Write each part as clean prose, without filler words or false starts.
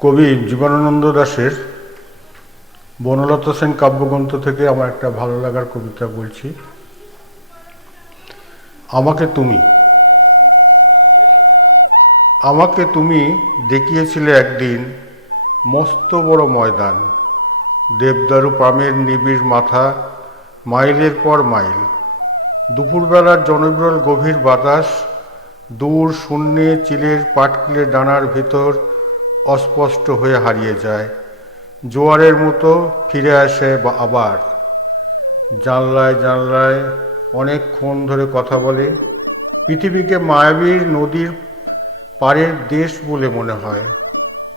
কবি জীবনানন্দ দাশের বনলতা সেন কাব্যগ্রন্থ থেকে আমার একটা ভালো লাগার কবিতা বলছি। আমাকে তুমি আমাকে তুমি দেখিয়েছিলে একদিন মস্ত বড় ময়দান, দেবদারু পামের নিবিড় মাথা, মাইলের পর মাইল। দুপুরবেলার জনবিরল গভীর বাতাস, দূর শূন্যে চিলের পাটকিলে ডানার ভিতর অস্পষ্ট হয়ে হারিয়ে যায়, জোয়ারের মতো ফিরে আসে আবার। জানলায় জানলায় অনেকক্ষণ ধরে কথা বলে, পৃথিবীকে মায়াবীর নদীর পাড়ের দেশ বলে মনে হয়।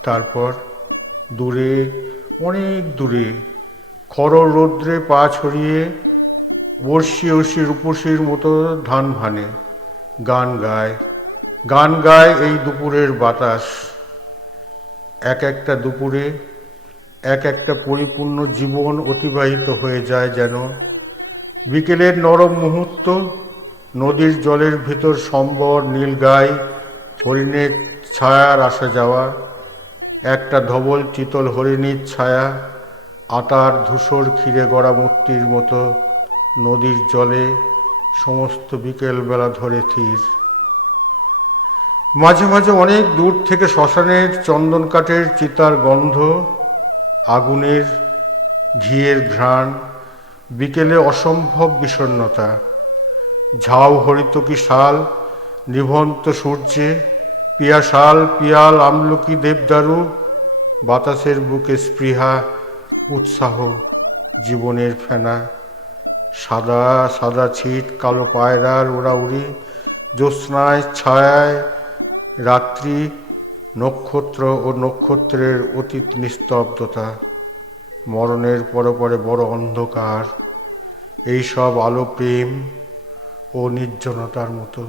তারপর দূরে, অনেক দূরে, খর রৌদ্রে পা ছড়িয়ে বর্ষি রূপসীর মতো ধান ভানে, গান গায় এই দুপুরের বাতাস। এক একটা দুপুরে এক একটা পরিপূর্ণ জীবন অতিবাহিত হয়ে যায় যেন। বিকেলের নরম মুহূর্ত, নদীর জলের ভিতর সম্বর নীলগাই, হরিণের ছায়ার আসা যাওয়া, একটা ধবল চিতল হরিণীর ছায়া আতার ধূসর ক্ষীরে গড়া মূর্তির মতো নদীর জলে সমস্ত বিকেলবেলা ধরে থির। মাঝে মাঝে অনেক দূর থেকে শ্মশানের চন্দন কাঠের চিতার গন্ধ, আগুনের ঘিয়ের ঘ্রাণ, বিকেলে অসম্ভব বিষণ্ণতা। ঝাউ হরিতকি শাল, নিভন্ত সূর্যে, পিয়াশাল পিয়াল আমলকি দেবদারু, বাতাসের বুকে স্পৃহা, উৎসাহ, জীবনের ফেনা। সাদা সাদা ছিট কালো পায়রার উড়াউড়ি, জ্যোৎস্নায় ছায়ায় রাত্রি, নক্ষত্র ও নক্ষত্রের অতীত নিস্তব্ধতা, মরণের পরে পরে বড় অন্ধকার। এই সব আলো প্রেম ও নির্জনতার মতো।